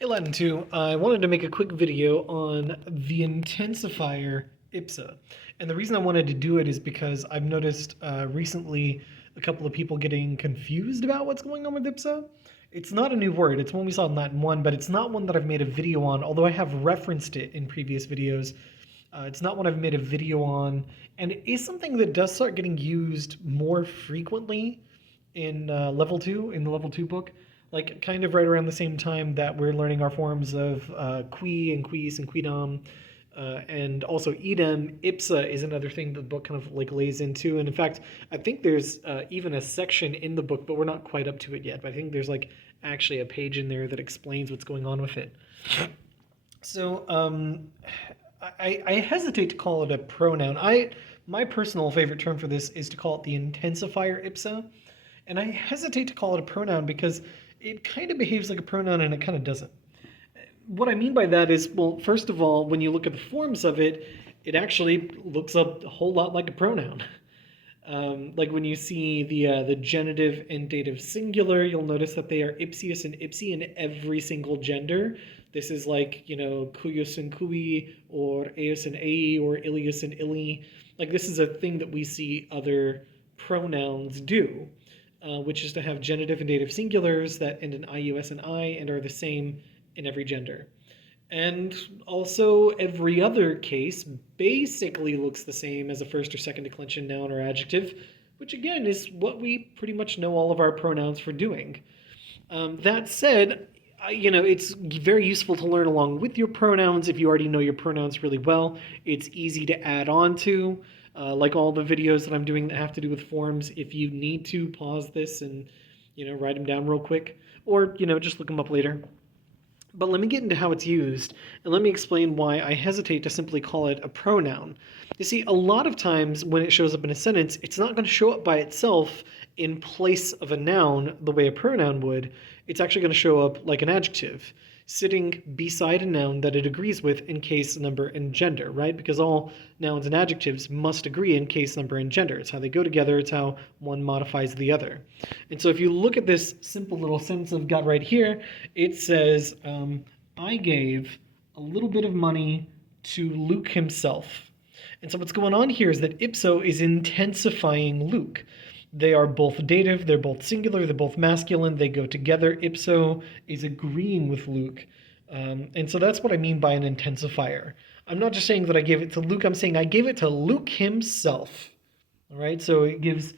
Hey Latin 2, I wanted to make a quick video on the intensifier Ipse. And the reason I wanted to do it is because I've noticed recently a couple of people getting confused about what's going on with Ipse. It's not a new word, it's one we saw in Latin 1, but it's not one that I've made a video on, although I have referenced it in previous videos. It's not one I've made a video on, and it is something that does start getting used more frequently in level 2, in the level 2 book, like kind of right around the same time that we're learning our forms of qui and quis and quidam, and also idem. Ipsa is another thing the book kind of like lays into, and in fact, I think there's even a section in the book, but we're not quite up to it yet. But I think there's like actually a page in there that explains what's going on with it. So I hesitate to call it a pronoun. My personal favorite term for this is to call it the intensifier ipsa, and I hesitate to call it a pronoun because it kind of behaves like a pronoun and it kind of doesn't. What I mean by that is, well, first of all, when you look at the forms of it, it actually looks a whole lot like a pronoun. Like when you see the genitive and dative singular, you'll notice that they are ipsius and ipsi in every single gender. This is like, cuius and cui, or eus and ei, or ilius and illi. Like this is a thing that we see other pronouns do, which is to have genitive and dative singulars that end in ius and I and are the same in every gender. And also, every other case basically looks the same as a first or second declension noun or adjective, which again is what we pretty much know all of our pronouns for doing. That said, it's very useful to learn along with your pronouns if you already know your pronouns really well. It's easy to add on to, like all the videos that I'm doing that have to do with forms. If you need to, pause this and, write them down real quick, or, just look them up later. But let me get into how it's used, and let me explain why I hesitate to simply call it a pronoun. You see, a lot of times when it shows up in a sentence, it's not going to show up by itself in place of a noun the way a pronoun would. It's actually going to show up like an adjective, sitting beside a noun that it agrees with in case, number, and gender, right? Because all nouns and adjectives must agree in case, number, and gender. It's how they go together, it's how one modifies the other. And so if you look at this simple little sentence I've got right here, it says, I gave a little bit of money to Luke himself. And so what's going on here is that ipso is intensifying Luke. They are both dative, they're both singular, they're both masculine, they go together. Ipso is agreeing with Luke. And so that's what I mean by an intensifier. I'm not just saying that I gave it to Luke, I'm saying I gave it to Luke himself. All right, so it gives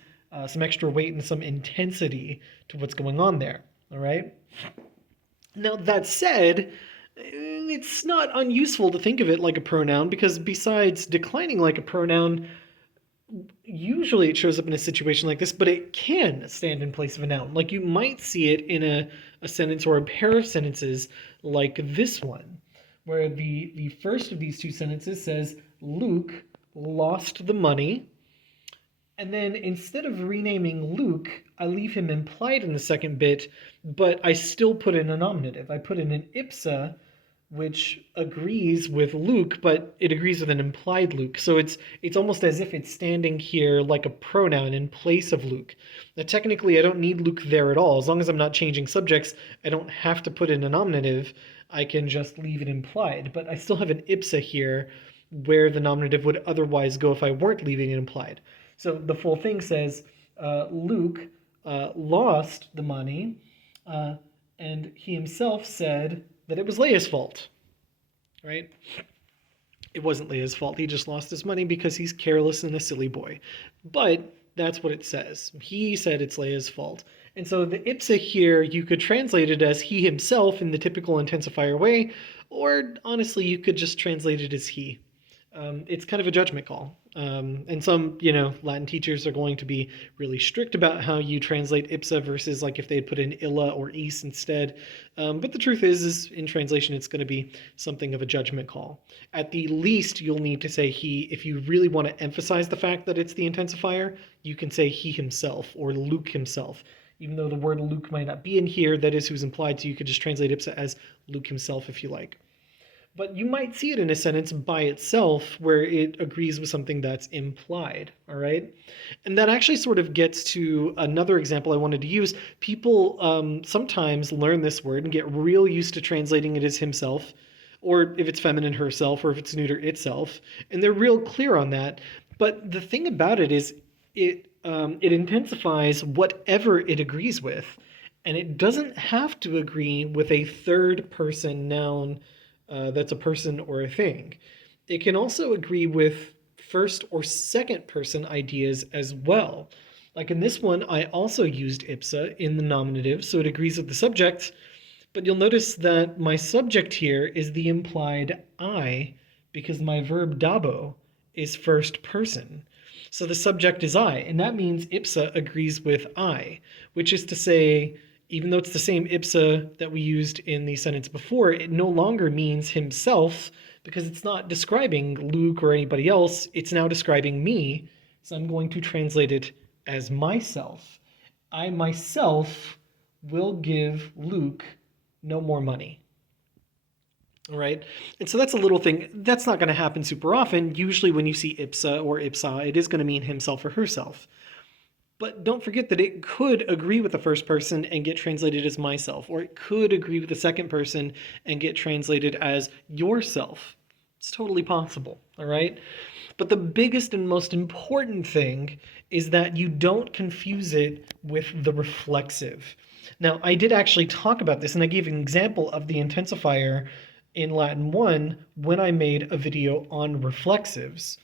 some extra weight and some intensity to what's going on there. All right. Now, that said, it's not unuseful to think of it like a pronoun because besides declining like a pronoun, usually it shows up in a situation like this, but it can stand in place of a noun. Like you might see it in a sentence or a pair of sentences like this one, where the first of these two sentences says, Luke lost the money. And then instead of renaming Luke, I leave him implied in the second bit, but I still put in a nominative. I put in an ipsa, which agrees with Luke, but it agrees with an implied Luke. So it's almost as if it's standing here like a pronoun in place of Luke. Now technically I don't need Luke there at all. As long as I'm not changing subjects, I don't have to put in a nominative. I can just leave it implied. But I still have an ipsa here where the nominative would otherwise go if I weren't leaving it implied. So the full thing says, Luke lost the money, and he himself said that it was Leia's fault, right? It wasn't Leia's fault. He just lost his money because he's careless and a silly boy. But that's what it says. He said it's Leia's fault. And so the ipsa here, you could translate it as he himself in the typical intensifier way, or honestly, you could just translate it as he. It's kind of a judgment call. And some, Latin teachers are going to be really strict about how you translate ipsa versus like if they had put in illa or is instead. But the truth is in translation, it's going to be something of a judgment call. At the least, you'll need to say he. If you really want to emphasize the fact that it's the intensifier, you can say he himself or Luke himself. Even though the word Luke might not be in here, that is who's implied, so you could just translate ipsa as Luke himself if you like. But you might see it in a sentence by itself where it agrees with something that's implied, all right? And that actually sort of gets to another example I wanted to use. People sometimes learn this word and get real used to translating it as himself, or if it's feminine, herself, or if it's neuter, itself. And they're real clear on that. But the thing about it is it intensifies whatever it agrees with. And it doesn't have to agree with a third person noun that's a person or a thing. It can also agree with first or second person ideas as well. Like in this one, I also used ipse in the nominative, so it agrees with the subject, but you'll notice that my subject here is the implied I because my verb dabo is first person. So the subject is I, and that means ipse agrees with I, which is to say, even though it's the same ipse that we used in the sentence before, it no longer means himself because it's not describing Luke or anybody else, it's now describing me. So I'm going to translate it as myself. I myself will give Luke no more money. All right. And so that's a little thing. That's not going to happen super often. Usually when you see ipse or ipsa, it is going to mean himself or herself. But don't forget that it could agree with the first person and get translated as myself, or it could agree with the second person and get translated as yourself. It's totally possible, all right? But the biggest and most important thing is that you don't confuse it with the reflexive. Now, I did actually talk about this, and I gave an example of the intensifier in Latin 1 when I made a video on reflexives.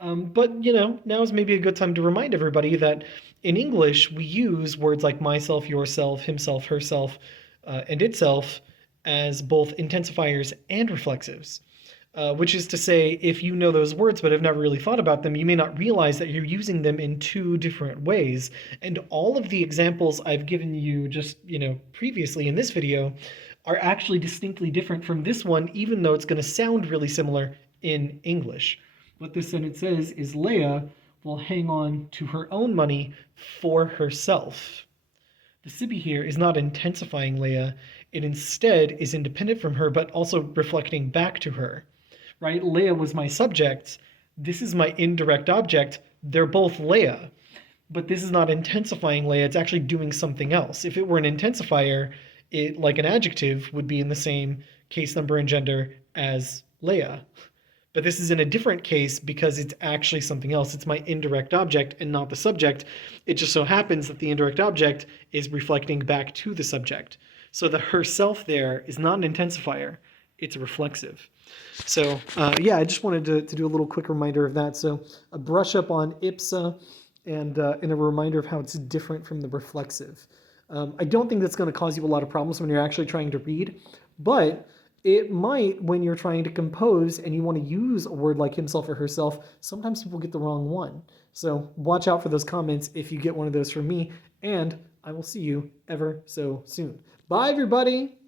But, now is maybe a good time to remind everybody that in English, we use words like myself, yourself, himself, herself, and itself as both intensifiers and reflexives. Which is to say, if you know those words but have never really thought about them, you may not realize that you're using them in two different ways. And all of the examples I've given you just, previously in this video are actually distinctly different from this one, even though it's going to sound really similar in English. What this sentence says is Leah will hang on to her own money for herself. The sibi here is not intensifying Leah. It instead is independent from her, but also reflecting back to her. Right? Leah was my subject. This is my indirect object. They're both Leah. But this is not intensifying Leah. It's actually doing something else. If it were an intensifier, it, like an adjective, would be in the same case number and gender as Leah. But this is in a different case because it's actually something else. It's my indirect object and not the subject. It just so happens that the indirect object is reflecting back to the subject. So the herself there is not an intensifier. It's a reflexive. So I just wanted to do a little quick reminder of that. So a brush up on ipse and a reminder of how it's different from the reflexive. I don't think that's going to cause you a lot of problems when you're actually trying to read, but it might when you're trying to compose and you want to use a word like himself or herself. Sometimes people get the wrong one. So watch out for those comments if you get one of those from me, and I will see you ever so soon. Bye, everybody!